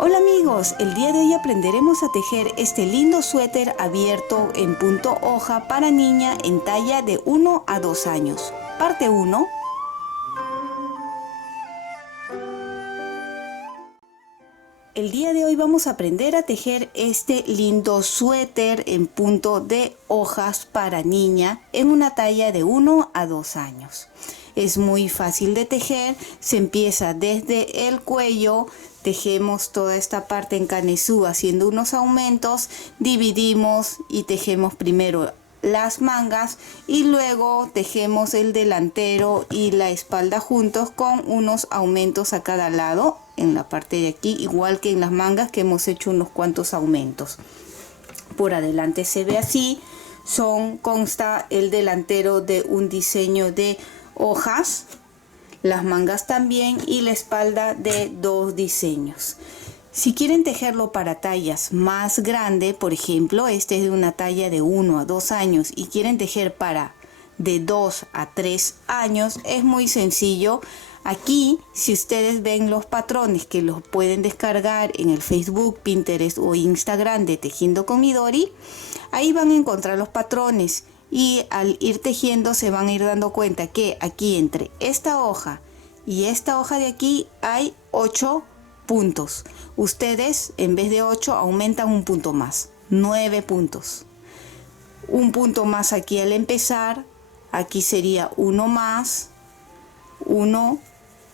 Hola amigos, el día de hoy aprenderemos a tejer este lindo suéter abierto en punto hoja para niña en talla de 1 a 2 años. Parte 1. El día de hoy vamos a aprender a tejer este lindo suéter en punto de hojas para niña en una talla de 1 a 2 años. Es muy fácil de tejer, se empieza desde el cuello, tejemos toda esta parte en canesú haciendo unos aumentos, dividimos y tejemos primero las mangas y luego tejemos el delantero y la espalda juntos con unos aumentos a cada lado en la parte de aquí, igual que en las mangas que hemos hecho unos cuantos aumentos. Por adelante se ve así, consta el delantero de un diseño de hojas, las mangas también y la espalda de 2 diseños. Si quieren tejerlo para tallas más grandes, por ejemplo, este es de una talla de 1 a 2 años y quieren tejer para de 2 a 3 años, es muy sencillo. Aquí, si ustedes ven los patrones que los pueden descargar en el Facebook, Pinterest o Instagram de Tejiendo con Midori, ahí van a encontrar los patrones y al ir tejiendo se van a ir dando cuenta que aquí entre esta hoja y esta hoja de aquí hay 8 puntos. Ustedes en vez de 8 aumentan un punto más, 9 puntos. Un punto más aquí al empezar, aquí sería uno más, uno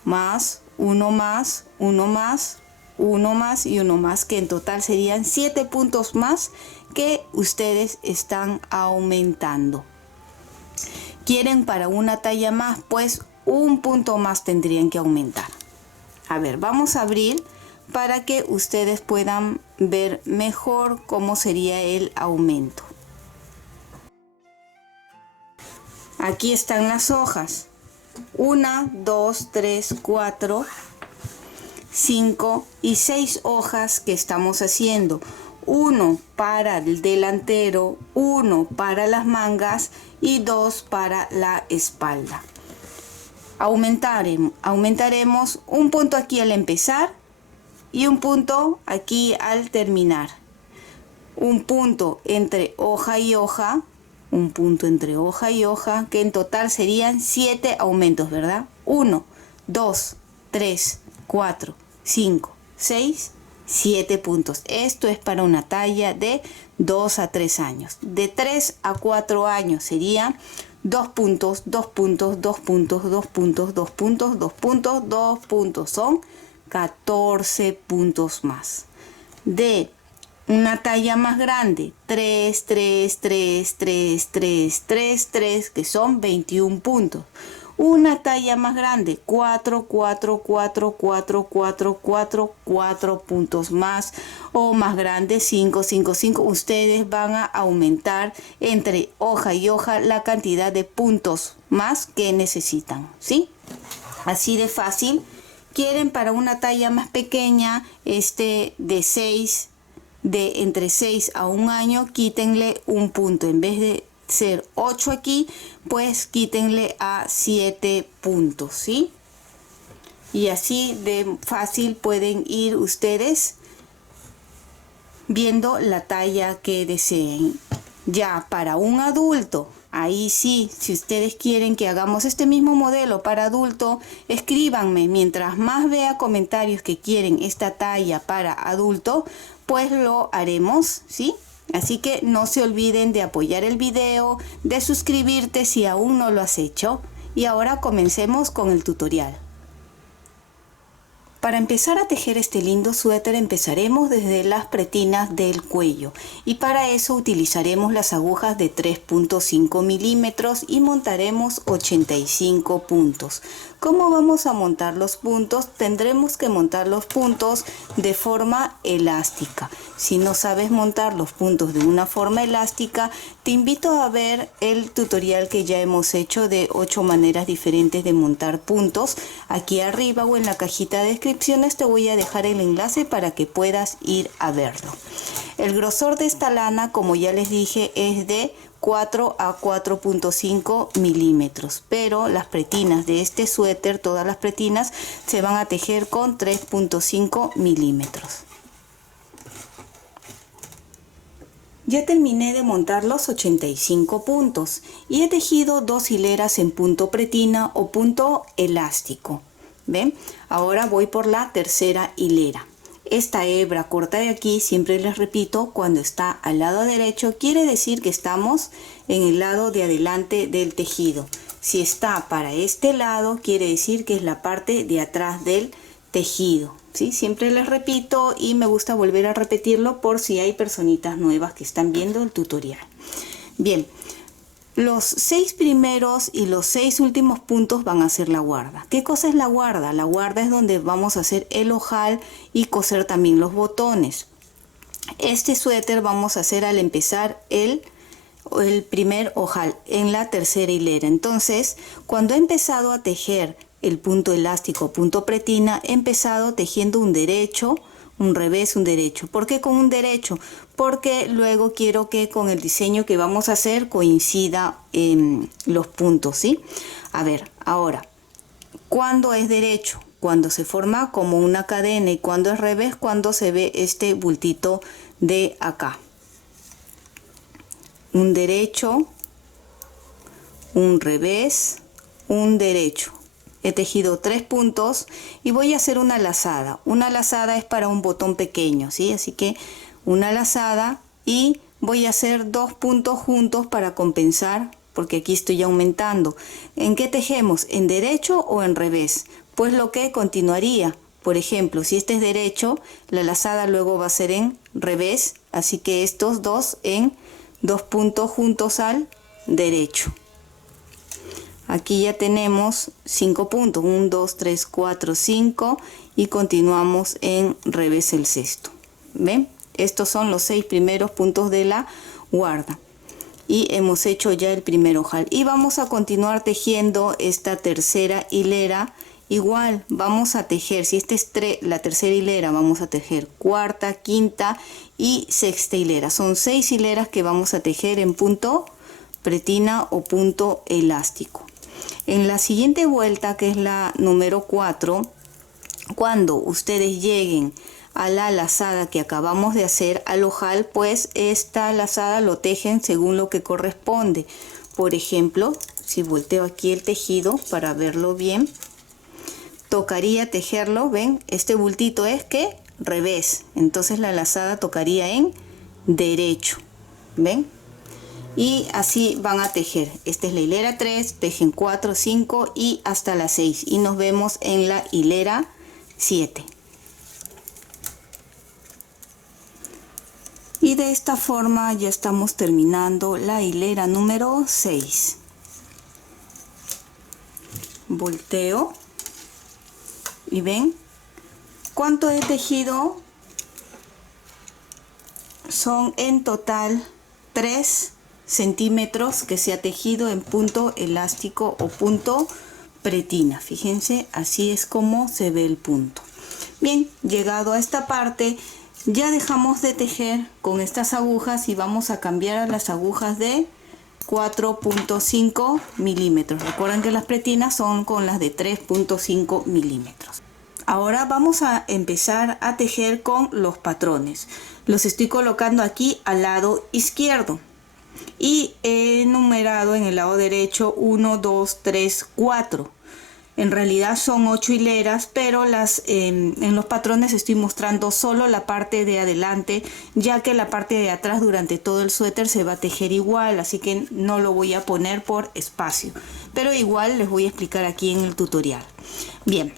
más, uno más, uno más, uno más y uno más, que en total serían 7 puntos más que ustedes están aumentando. Quieren para una talla más, pues un punto más tendrían que aumentar. A ver, vamos a abrir para que ustedes puedan ver mejor cómo sería el aumento. Aquí están las hojas. 1, 2, 3, 4, 5 y 6 hojas que estamos haciendo. 1 para el delantero, 1 para las mangas y 2 para la espalda. Aumentaremos un punto aquí al empezar y un punto aquí al terminar. Un punto entre hoja y hoja, un punto entre hoja y hoja, que en total serían 7 aumentos, ¿verdad? 1, 2, 3, 4, 5, 6, 7 puntos. Esto es para una talla de 2 a 3 años. De 3 a 4 años sería 2 puntos, 2 puntos, 2 puntos, 2 puntos, 2 puntos, 2 puntos, 2 puntos. Son 14 puntos más. De una talla más grande, 3, 3, 3, 3, 3, 3, 3, que son 21 puntos. Una talla más grande, 4, 4, 4, 4, 4, 4, 4 puntos más. O más grande, 5, 5, 5. Ustedes van a aumentar entre hoja y hoja la cantidad de puntos más que necesitan, ¿sí? Así de fácil. Quieren para una talla más pequeña, de entre 6 a 1 año, quítenle un punto. En vez de ser 8 aquí, pues quítenle a 7 puntos, ¿sí? Y así de fácil pueden ir ustedes viendo la talla que deseen. Ya para un adulto, ahí sí, si ustedes quieren que hagamos este mismo modelo para adulto, escríbanme. Mientras más vea comentarios que quieren esta talla para adulto, pues lo haremos, ¿sí? Así que no se olviden de apoyar el video, de suscribirte si aún no lo has hecho. Y ahora comencemos con el tutorial. Para empezar a tejer este lindo suéter empezaremos desde las pretinas del cuello y para eso utilizaremos las agujas de 3.5 milímetros y montaremos 85 puntos. ¿Cómo vamos a montar los puntos? Tendremos que montar los puntos de forma elástica. Si no sabes montar los puntos de una forma elástica, te invito a ver el tutorial que ya hemos hecho de 8 maneras diferentes de montar puntos. Aquí arriba o en la cajita de descripciones te voy a dejar el enlace para que puedas ir a verlo. El grosor de esta lana, como ya les dije, es de 4 a 4.5 milímetros, pero las pretinas de este suéter, todas las pretinas se van a tejer con 3.5 milímetros. Ya terminé de montar los 85 puntos y he tejido 2 hileras en punto pretina o punto elástico. ¿Ven? Ahora voy por la tercera hilera. Esta hebra corta de aquí, siempre les repito, cuando está al lado derecho quiere decir que estamos en el lado de adelante del tejido. Si está para este lado quiere decir que es la parte de atrás del tejido. ¿Sí? Siempre les repito y me gusta volver a repetirlo por si hay personitas nuevas que están viendo el tutorial. Bien, los 6 primeros y los 6 últimos puntos van a ser la guarda. ¿Qué cosa es la guarda? La guarda es donde vamos a hacer el ojal y coser también los botones. Este suéter vamos a hacer al empezar el primer ojal en la tercera hilera. Entonces, cuando he empezado a tejer el punto elástico, punto pretina, he empezado tejiendo un derecho, un revés, un derecho. ¿Por qué con un derecho? Porque luego quiero que con el diseño que vamos a hacer coincida los puntos, ¿sí? A ver, ahora, ¿cuándo es derecho? Cuando se forma como una cadena, y cuando es revés, cuando se ve este bultito de acá. Un derecho, un revés, un derecho. He tejido 3 puntos y voy a hacer una lazada. Una lazada es para un botón pequeño, ¿sí? Así que una lazada y voy a hacer 2 puntos juntos para compensar, porque aquí estoy aumentando. ¿En qué tejemos? ¿En derecho o en revés? Pues lo que continuaría. Por ejemplo, si este es derecho, la lazada luego va a ser en revés. Así que estos dos en 2 puntos juntos al derecho. Aquí ya tenemos 5 puntos, 1, 2, 3, 4, 5 y continuamos en revés el sexto. ¿Ven? Estos son los 6 primeros puntos de la guarda y hemos hecho ya el primer ojal y vamos a continuar tejiendo esta tercera hilera. Igual vamos a tejer, si esta es la tercera hilera, vamos a tejer cuarta, quinta y sexta hilera. Son 6 hileras que vamos a tejer en punto pretina o punto elástico. En la siguiente vuelta, que es la número 4, cuando ustedes lleguen a la lazada que acabamos de hacer al ojal, pues esta lazada lo tejen según lo que corresponde. Por ejemplo, si volteo aquí el tejido para verlo bien, tocaría tejerlo, ven, este bultito es que revés, entonces la lazada tocaría en derecho, ven. Y así van a tejer. Esta es la hilera 3, tejen 4, 5 y hasta la 6. Y nos vemos en la hilera 7. Y de esta forma ya estamos terminando la hilera número 6. Volteo. Y ven, ¿cuánto he tejido? Son en total 3 centímetros que se ha tejido en punto elástico o punto pretina. Fíjense, así es como se ve el punto. Bien, llegado a esta parte ya dejamos de tejer con estas agujas y vamos a cambiar a las agujas de 4.5 milímetros. Recuerden que las pretinas son con las de 3.5 milímetros. Ahora vamos a empezar a tejer con los patrones. Los estoy colocando aquí al lado izquierdo. Y he numerado en el lado derecho 1, 2, 3, 4. En realidad son 8 hileras, pero en los patrones estoy mostrando solo la parte de adelante, ya que la parte de atrás durante todo el suéter se va a tejer igual, así que no lo voy a poner por espacio. Pero igual les voy a explicar aquí en el tutorial. Bien,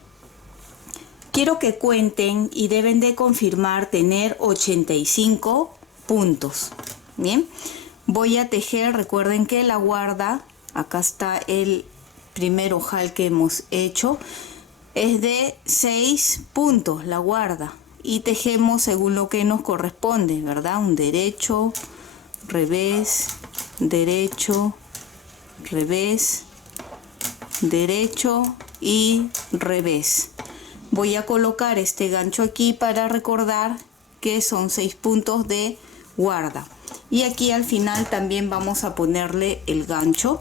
quiero que cuenten y deben de confirmar tener 85 puntos. Bien. Voy a tejer, recuerden que la guarda, acá está el primer ojal que hemos hecho, es de 6 puntos la guarda y tejemos según lo que nos corresponde, ¿verdad? Un derecho, revés, derecho, revés, derecho y revés. Voy a colocar este gancho aquí para recordar que son 6 puntos de guarda. Y aquí al final también vamos a ponerle el gancho.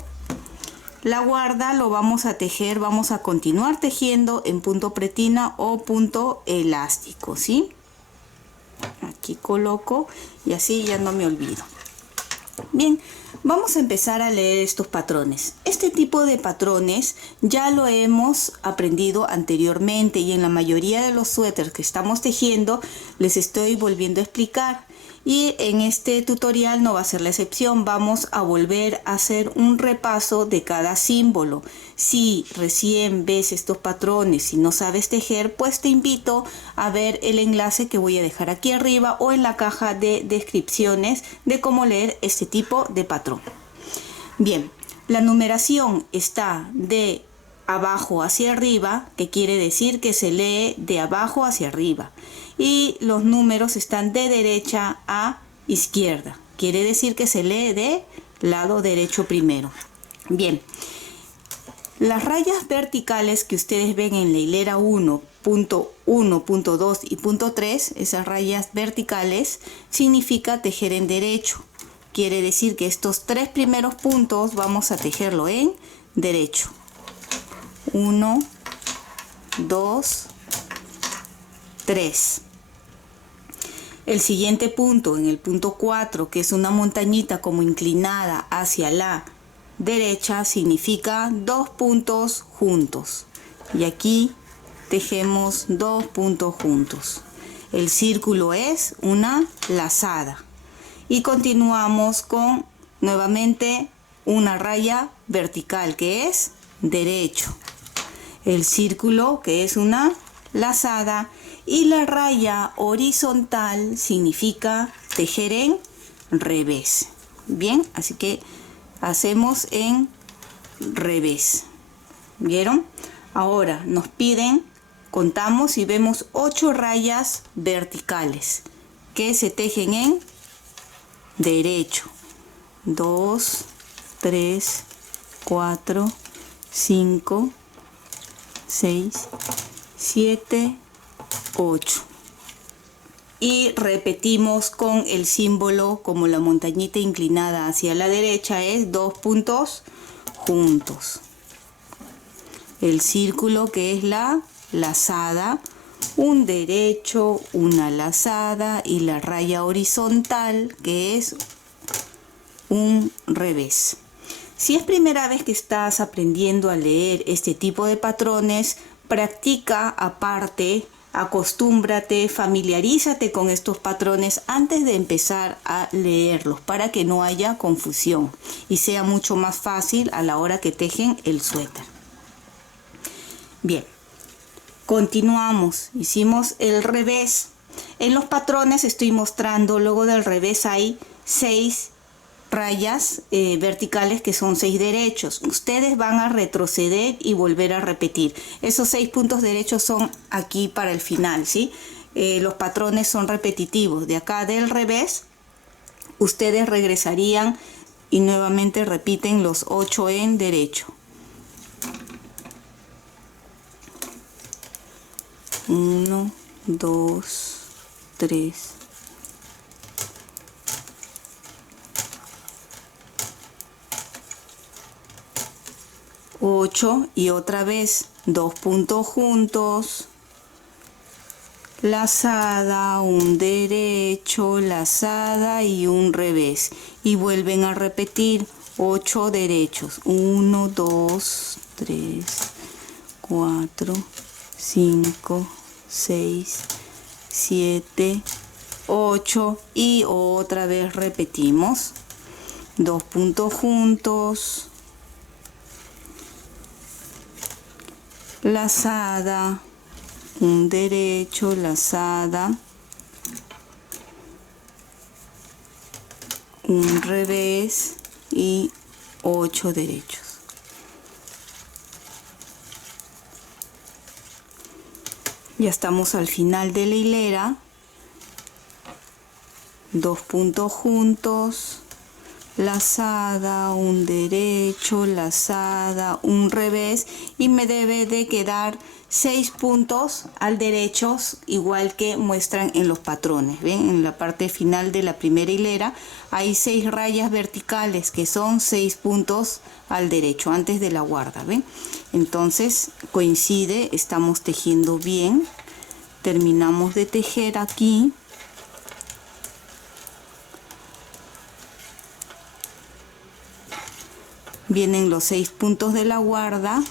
La guarda lo vamos a tejer, vamos a continuar tejiendo en punto pretina o punto elástico, ¿sí? Aquí coloco y así ya no me olvido. Bien, vamos a empezar a leer estos patrones. Este tipo de patrones ya lo hemos aprendido anteriormente y en la mayoría de los suéteres que estamos tejiendo les estoy volviendo a explicar. Y en este tutorial no va a ser la excepción, vamos a volver a hacer un repaso de cada símbolo. Si recién ves estos patrones y no sabes tejer, pues te invito a ver el enlace que voy a dejar aquí arriba o en la caja de descripciones de cómo leer este tipo de patrón. Bien, la numeración está de abajo hacia arriba, que quiere decir que se lee de abajo hacia arriba. Y los números están de derecha a izquierda. Quiere decir que se lee de lado derecho primero. Bien, las rayas verticales que ustedes ven en la hilera 1, punto 1, punto 2 y punto 3, esas rayas verticales significa tejer en derecho. Quiere decir que estos tres primeros puntos vamos a tejerlo en derecho. 1, 2, 3. El siguiente punto, en el punto 4, que es una montañita como inclinada hacia la derecha, significa dos puntos juntos. Y aquí tejemos dos puntos juntos. El círculo es una lazada. Y continuamos con nuevamente una raya vertical que es derecho. El círculo que es una lazada. Y la raya horizontal significa tejer en revés. Bien, así que hacemos en revés. ¿Vieron? Ahora nos piden, contamos y vemos 8 rayas verticales que se tejen en derecho. 2, 3, 4, 5, 6, 7, 8. Y repetimos con el símbolo como la montañita inclinada hacia la derecha es dos puntos juntos. El círculo que es la lazada, un derecho, una lazada y la raya horizontal que es un revés. Si es primera vez que estás aprendiendo a leer este tipo de patrones, practica aparte. Acostúmbrate, familiarízate con estos patrones antes de empezar a leerlos para que no haya confusión y sea mucho más fácil a la hora que tejen el suéter. Bien, continuamos. Hicimos el revés. En los patrones estoy mostrando, luego del revés hay 6 rayas verticales que son 6 derechos. Ustedes van a retroceder y volver a repetir. Esos 6 puntos derechos son aquí para el final, ¿sí? Los patrones son repetitivos. De acá del revés, ustedes regresarían y nuevamente repiten los 8 en derecho. 1, 2, 3. 8 y otra vez 2 puntos juntos, lazada, un derecho, lazada y un revés y vuelven a repetir 8 derechos. 1, 2, 3, 4, 5, 6, 7, 8 y otra vez repetimos 2 puntos juntos, lazada, un derecho, lazada, un revés y 8 derechos. Ya estamos al final de la hilera. 2 puntos juntos, lazada, un derecho, lazada, un revés y me debe de quedar 6 puntos al derecho, igual que muestran en los patrones. ¿Ven? En la parte final de la primera hilera hay 6 rayas verticales que son 6 puntos al derecho antes de la guarda. ¿Ven? Entonces coincide, estamos tejiendo bien. Terminamos de tejer aquí. Vienen los 6 puntos de la guarda,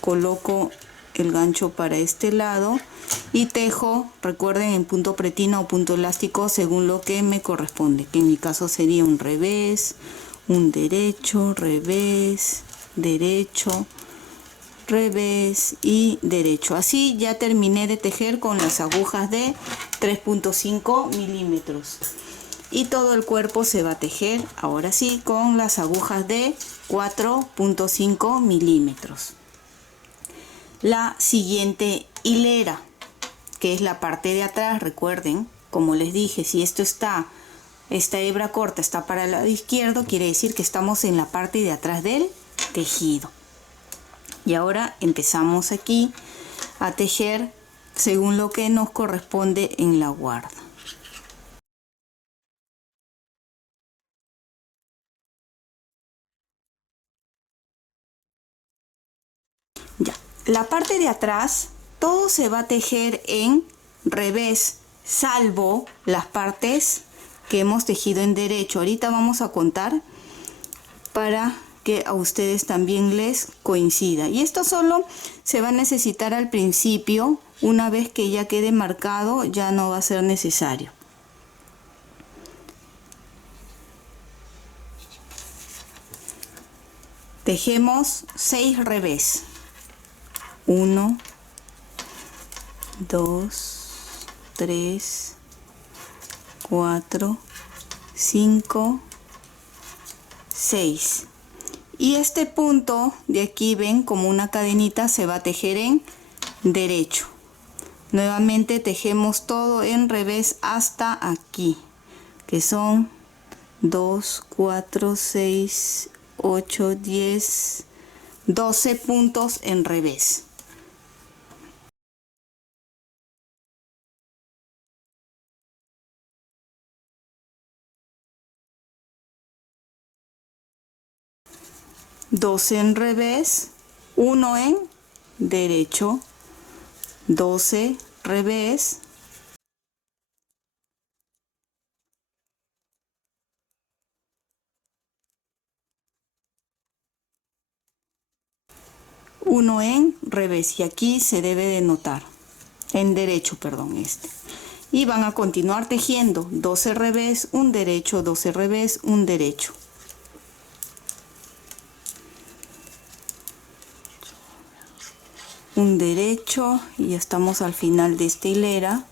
coloco el gancho para este lado y tejo, recuerden, en punto pretina o punto elástico según lo que me corresponde, que en mi caso sería un revés, un derecho, revés, derecho, revés y derecho. Así ya terminé de tejer con las agujas de 3.5 milímetros. Y todo el cuerpo se va a tejer ahora sí con las agujas de 4.5 milímetros. La siguiente hilera, que es la parte de atrás, recuerden, como les dije, si esta hebra corta está para el lado izquierdo, quiere decir que estamos en la parte de atrás del tejido. Y ahora empezamos aquí a tejer según lo que nos corresponde en la guarda. Ya, la parte de atrás, todo se va a tejer en revés, salvo las partes que hemos tejido en derecho. Ahorita vamos a contar para que a ustedes también les coincida. Y esto solo se va a necesitar al principio. Una vez que ya quede marcado, ya no va a ser necesario. Tejemos 6 revés. 1, 2, 3, 4, 5, 6. Y este punto de aquí, ven, como una cadenita, se va a tejer en derecho. Nuevamente tejemos todo en revés hasta aquí, que son 2, 4, 6, 8, 10, 12 puntos en revés. Dos en revés, 1 en derecho, 12 revés, 1 en revés, y aquí se debe de notar, en derecho, perdón, y van a continuar tejiendo 12 revés, un derecho, 12 revés, un derecho. Un derecho, y estamos al final de esta hilera.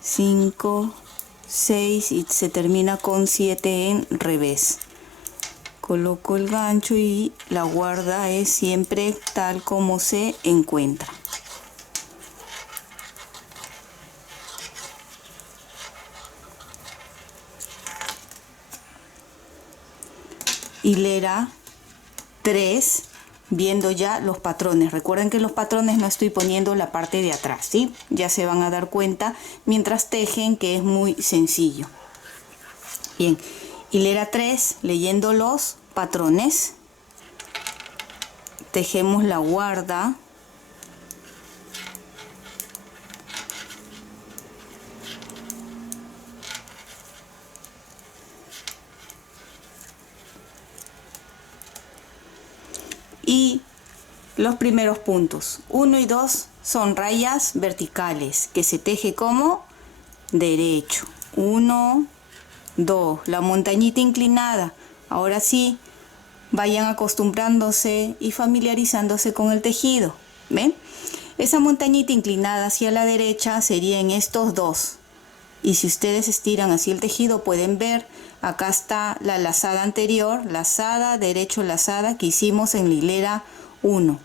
Cinco, 6 y se termina con 7 en revés. Coloco el gancho y la guarda es siempre tal como se encuentra. Hilera 3, viendo ya los patrones. Recuerden que los patrones no estoy poniendo la parte de atrás, ¿sí? Ya se van a dar cuenta mientras tejen que es muy sencillo. Bien, hilera 3, leyendo los patrones, tejemos la guarda. Y los primeros puntos 1 y 2 son rayas verticales que se teje como derecho. 1, 2, la montañita inclinada. Ahora sí, vayan acostumbrándose y familiarizándose con el tejido. ¿Ven? Esa montañita inclinada hacia la derecha sería en estos dos. Y si ustedes estiran así el tejido, pueden ver, acá está la lazada anterior, lazada, derecho, lazada, que hicimos en la hilera 1.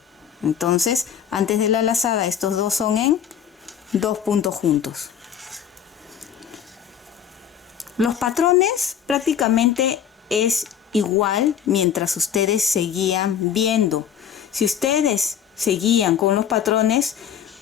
Entonces, antes de la lazada, estos dos son en 2 puntos juntos. Los patrones prácticamente es igual mientras ustedes seguían viendo. Si ustedes seguían con los patrones,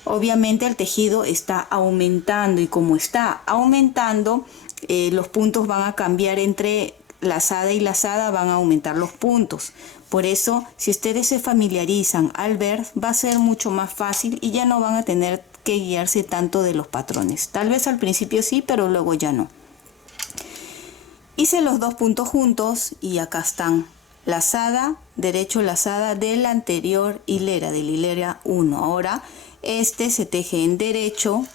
obviamente el tejido está aumentando, y como está aumentando, los puntos van a cambiar entre lazada y lazada, van a aumentar los puntos. Por eso, si ustedes se familiarizan al ver, va a ser mucho más fácil y ya no van a tener que guiarse tanto de los patrones. Tal vez al principio sí, pero luego ya no. Hice los dos puntos juntos y acá están. Lazada, derecho, lazada de la anterior hilera, de la hilera 1. Ahora este se teje en derecho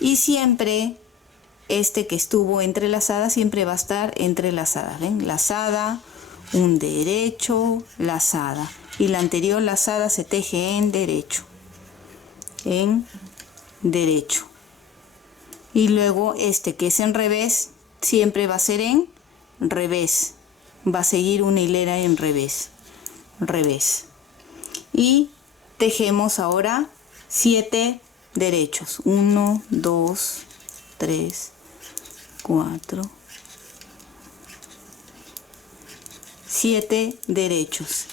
y siempre este que estuvo entrelazada siempre va a estar entrelazada. ¿Ven? Lazada, un derecho, lazada. Y la anterior lazada se teje en derecho. En derecho. Y luego este que es en revés siempre va a ser en revés. Va a seguir una hilera en revés. Revés. Y tejemos ahora 7 derechos. 1, 2, 3, 4, 7 derechos.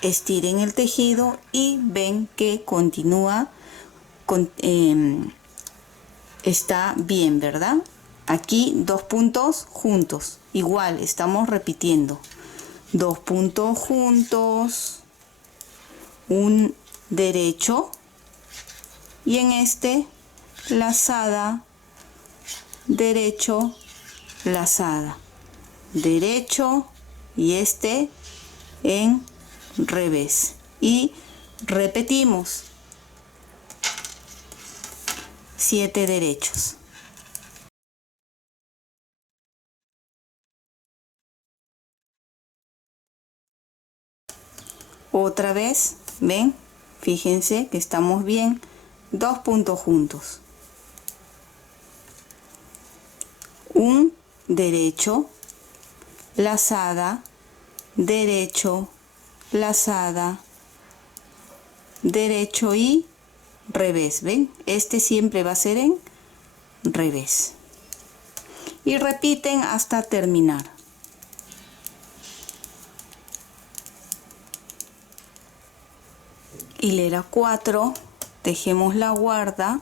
Estiren el tejido y ven que continúa, está bien, ¿verdad? Aquí 2 puntos juntos, igual estamos repitiendo 2 puntos juntos, un derecho y en este lazada, derecho, lazada, derecho y este en revés y repetimos 7 derechos. Otra vez, ven, fíjense que estamos bien, 2 puntos juntos, un derecho, lazada, derecho, lazada, derecho y revés. ¿Ven? Este siempre va a ser en revés. Y repiten hasta terminar. Hilera 4, tejemos la guarda.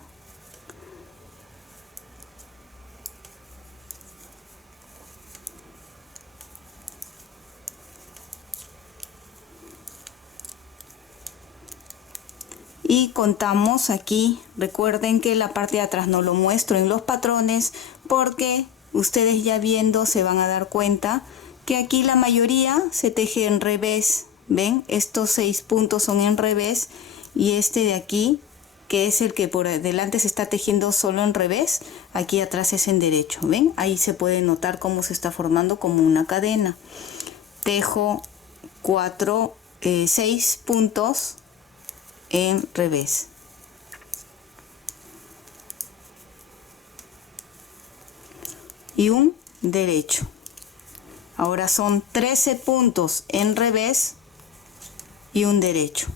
Y contamos aquí, recuerden que la parte de atrás no lo muestro en los patrones porque ustedes ya viendo se van a dar cuenta que aquí la mayoría se teje en revés. ¿Ven? Estos 6 puntos son en revés y este de aquí, que es el que por delante se está tejiendo solo en revés, aquí atrás es en derecho. ¿Ven? Ahí se puede notar cómo se está formando como una cadena. Tejo 6 puntos en revés. Y un derecho. Ahora son 13 puntos en revés y un derecho.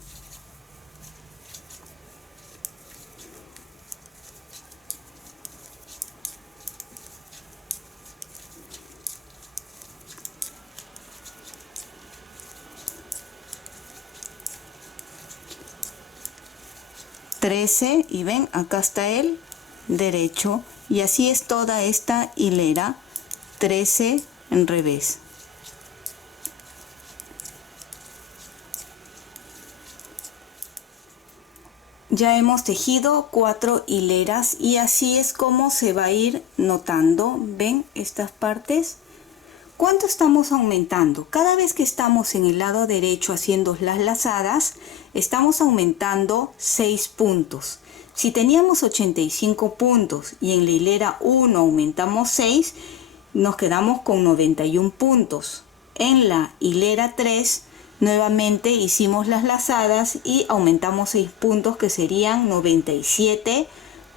Y ven, acá está el derecho y así es toda esta hilera, 13 en revés. Ya hemos tejido 4 hileras y así es como se va a ir notando. ¿Ven estas partes? ¿Cuánto estamos aumentando? Cada vez que estamos en el lado derecho haciendo las lazadas, estamos aumentando 6 puntos. Si teníamos 85 puntos y en la hilera 1 aumentamos 6, nos quedamos con 91 puntos. En la hilera 3 nuevamente hicimos las lazadas y aumentamos 6 puntos que serían 97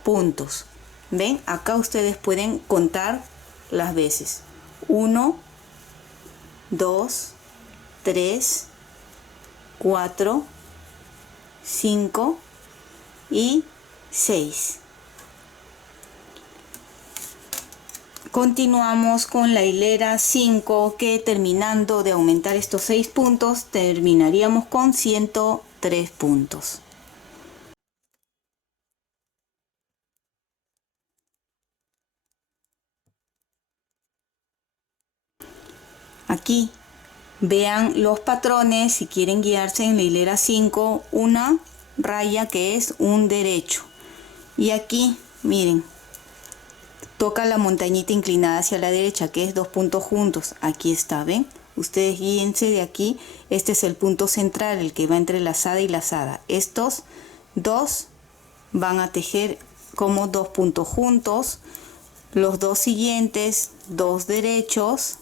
puntos. ¿Ven? Acá ustedes pueden contar las veces. 1, 2, 3, 4, 5 y 6. Continuamos con la hilera 5 que terminando de aumentar estos 6 puntos terminaríamos con 103 puntos. Aquí vean los patrones, si quieren guiarse en la hilera 5, una raya que es un derecho. Y aquí, miren, toca la montañita inclinada hacia la derecha, que es 2 puntos juntos. Aquí está, ¿ven? Ustedes guíense de aquí. Este es el punto central, el que va entre lazada y lazada. Estos dos van a tejer como 2 puntos juntos. Los dos siguientes, 2 derechos,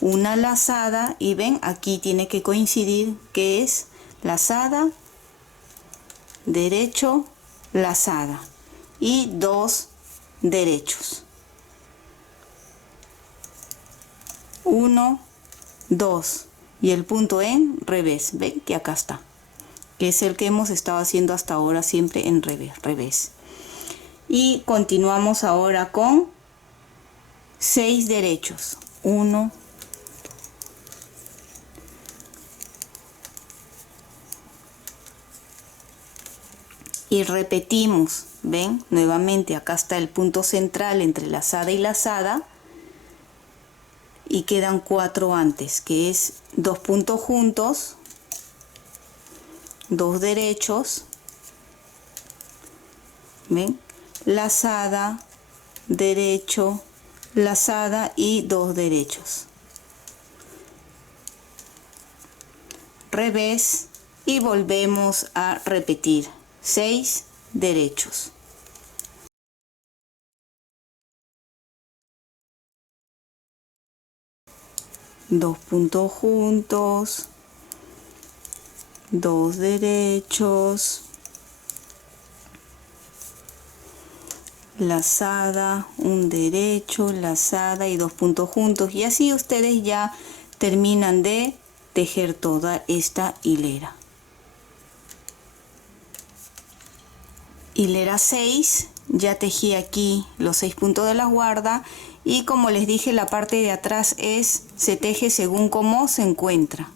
una lazada, y ven, aquí tiene que coincidir que es lazada, derecho, lazada y 2 derechos. 1, 2 y el punto en revés. Ven que acá está, que es el que hemos estado haciendo hasta ahora, siempre en revés. Y continuamos ahora con 6 derechos. 1, 2 y repetimos. Ven, nuevamente acá está el punto central entre lazada y lazada, y quedan 4 antes, que es 2 puntos juntos, 2 derechos, ven, lazada, derecho, lazada y 2 derechos, revés, y volvemos a repetir 6 derechos. Dos puntos juntos, 2 derechos, lazada, un derecho, lazada y 2 puntos juntos, y así ustedes ya terminan de tejer toda esta hilera. Hilera 6, ya tejí aquí los 6 puntos de la guarda, y como les dije, la parte de atrás se teje según cómo se encuentra.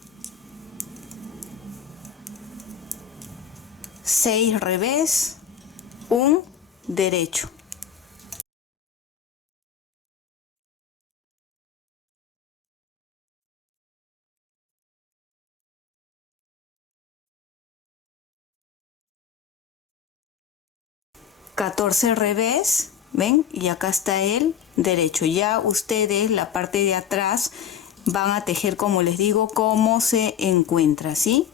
6 revés, un derecho. $14 revés, ven, y acá está el derecho. Ya ustedes la parte de atrás van a tejer, como les digo, cómo se encuentra, ¿sí?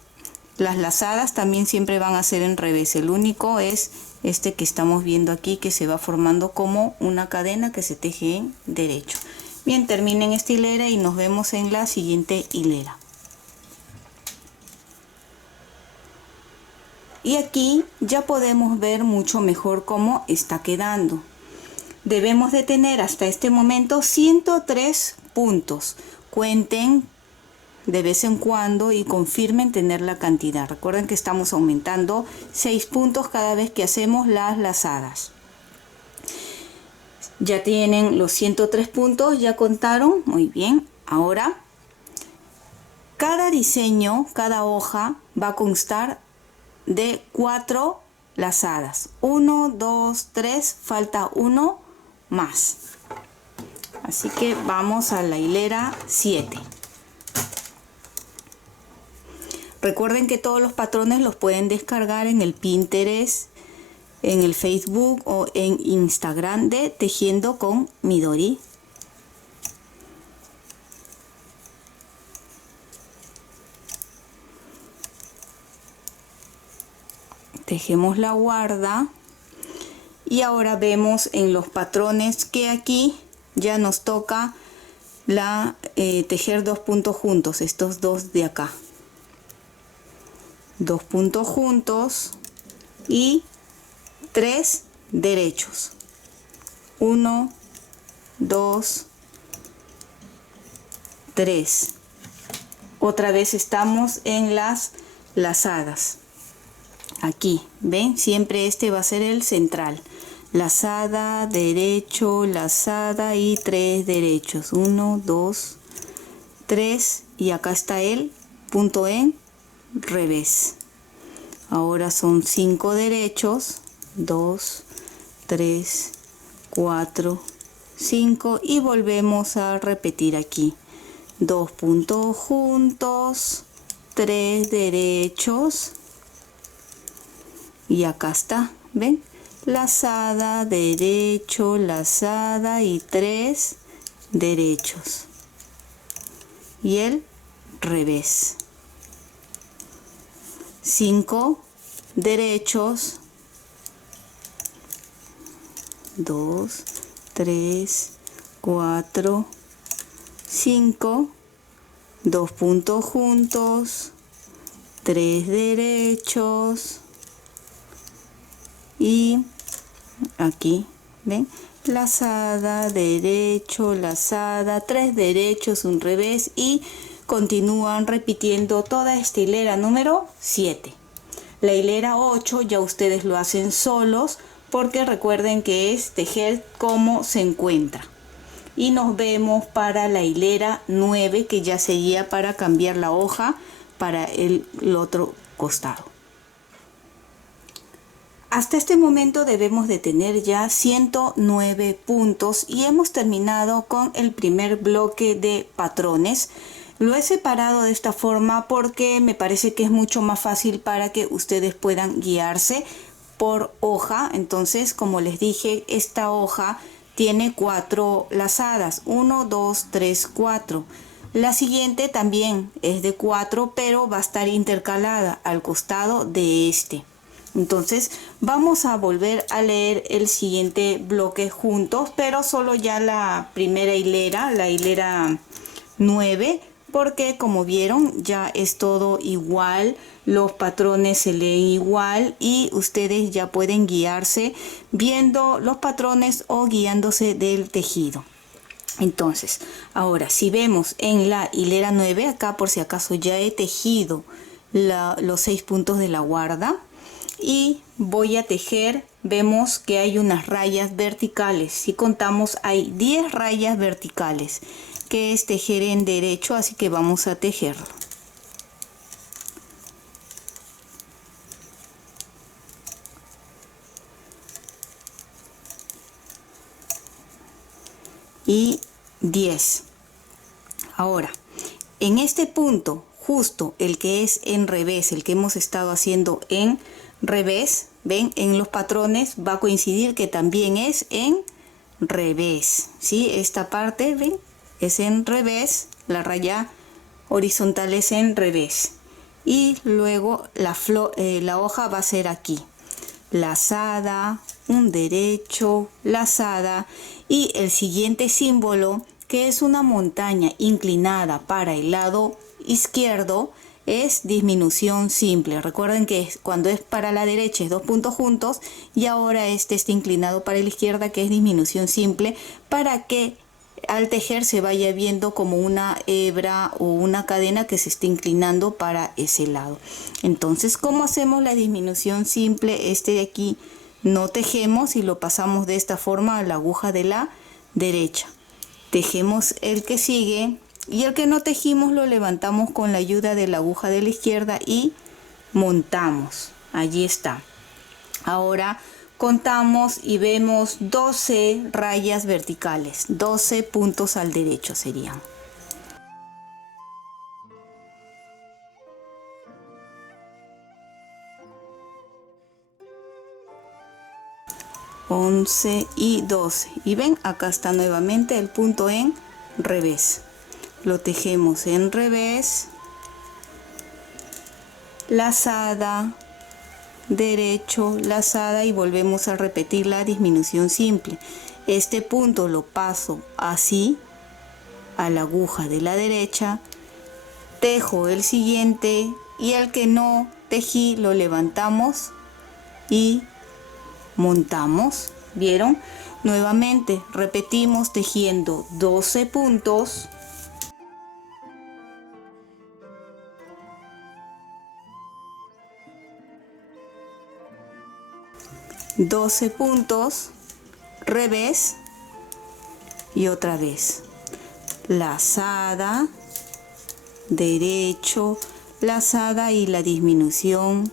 Las lazadas también siempre van a ser en revés. El único es este que estamos viendo aquí, que se va formando como una cadena que se teje en derecho. Bien, terminen esta hilera y nos vemos en la siguiente hilera. Y aquí ya podemos ver mucho mejor cómo está quedando. Debemos de tener hasta este momento 103 puntos. Cuenten de vez en cuando y confirmen tener la cantidad. Recuerden que estamos aumentando 6 puntos cada vez que hacemos las lazadas. Ya tienen los 103 puntos, ya contaron. Muy bien. Ahora, cada diseño, cada hoja va a constar de 4 lazadas. 1, 2, 3, falta 1 más. Así que vamos a la hilera 7. Recuerden que todos los patrones los pueden descargar en el Pinterest, en el Facebook o en Instagram de Tejiendo con Midori. Tejemos la guarda y ahora vemos en los patrones que aquí ya nos toca tejer 2 puntos juntos, estos 2 de acá, 2 puntos juntos y 3 derechos, 1, 2, 3. Otra vez estamos en las lazadas. Aquí, ¿ven? Siempre este va a ser el central. Lazada, derecho, lazada y 3 derechos. 1, 2, 3. Y acá está el punto en revés. Ahora son 5 derechos. 2, 3, 4, 5. Y volvemos a repetir aquí. 2 puntos juntos. 3 derechos. Y acá está, ¿ven? lazada, derecho, lazada y 3 derechos. Y el revés. 5 derechos, 2, 3, 4, 5, 2 puntos juntos, 3 derechos y aquí, ¿ven? Lazada, derecho, lazada, 3 derechos, un revés y continúan repitiendo toda esta hilera número 7. La hilera 8 ya ustedes lo hacen solos porque recuerden que es tejer como se encuentra. Y nos vemos para la hilera 9, que ya sería para cambiar la hoja para el otro costado. Hasta este momento debemos de tener ya 109 puntos y hemos terminado con el primer bloque de patrones. Lo he separado de esta forma porque me parece que es mucho más fácil para que ustedes puedan guiarse por hoja. Entonces, como les dije, esta hoja tiene 4 lazadas, 1, 2, 3, 4. La siguiente también es de 4, pero va a estar intercalada al costado de este. Entonces vamos a volver a leer el siguiente bloque juntos, pero solo ya la primera hilera, la hilera 9, porque como vieron ya es todo igual, los patrones se leen igual y ustedes ya pueden guiarse viendo los patrones o guiándose del tejido. Entonces, ahora si vemos en la hilera 9, acá por si acaso ya he tejido los 6 puntos de la guarda y voy a tejer, vemos que hay unas rayas verticales. Si contamos hay 10 rayas verticales, que es tejer en derecho, así que vamos a tejerlo. Y 10. Ahora, en este punto, justo el que es en revés, el que hemos estado haciendo en revés, ven, en los patrones va a coincidir que también es en revés, ¿sí? Esta parte, ven, es en revés, la raya horizontal es en revés y luego la hoja va a ser aquí, lazada, un derecho, lazada y el siguiente símbolo, que es una montaña inclinada para el lado izquierdo, es disminución simple. Recuerden que cuando es para la derecha es 2 puntos juntos y ahora este está inclinado para la izquierda, que es disminución simple, para que al tejer se vaya viendo como una hebra o una cadena que se está inclinando para ese lado. Entonces, ¿cómo hacemos la disminución simple? Este de aquí no tejemos y lo pasamos de esta forma a la aguja de la derecha. Tejemos el que sigue y el que no tejimos lo levantamos con la ayuda de la aguja de la izquierda y montamos. Allí está. Ahora contamos y vemos 12 rayas verticales, 12 puntos al derecho serían. (11 y 12) y ven, acá está nuevamente el punto en revés. Lo tejemos en revés, lazada, derecho, lazada y volvemos a repetir la disminución simple. Este punto lo paso así a la aguja de la derecha, tejo el siguiente y el que no tejí lo levantamos y montamos. ¿Vieron? Nuevamente repetimos tejiendo 12 puntos. ...12 puntos, revés y otra vez lazada, derecho, lazada y la disminución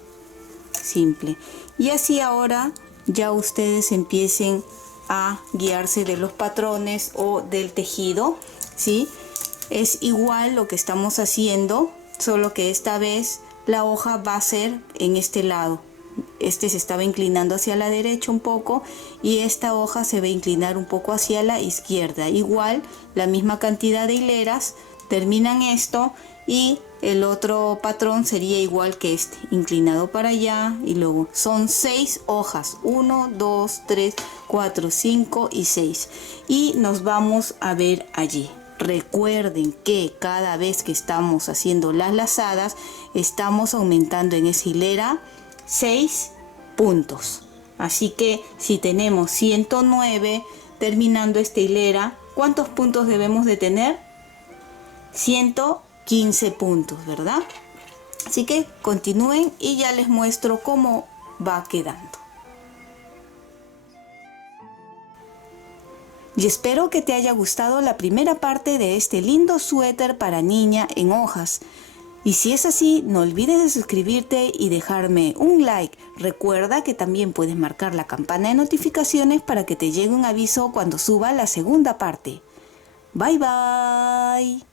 simple. Y así ahora ya ustedes empiecen a guiarse de los patrones o del tejido, ¿sí? Es igual lo que estamos haciendo, solo que esta vez la hoja va a ser en este lado. Este se estaba inclinando hacia la derecha un poco y esta hoja se va a inclinar un poco hacia la izquierda. Igual, la misma cantidad de hileras, terminan esto y el otro patrón sería igual que este, inclinado para allá y luego son 6 hojas, 1, 2, 3, 4, 5 y 6 y nos vamos a ver allí. Recuerden que cada vez que estamos haciendo las lazadas estamos aumentando en esa hilera 6 puntos. Así que si tenemos 109 terminando esta hilera, ¿cuántos puntos debemos de tener? 115 puntos, ¿verdad? Así que continúen y ya les muestro cómo va quedando. Y espero que te haya gustado la primera parte de este lindo suéter para niña en hojas. Y si es así, no olvides de suscribirte y dejarme un like. Recuerda que también puedes marcar la campana de notificaciones para que te llegue un aviso cuando suba la segunda parte. Bye bye.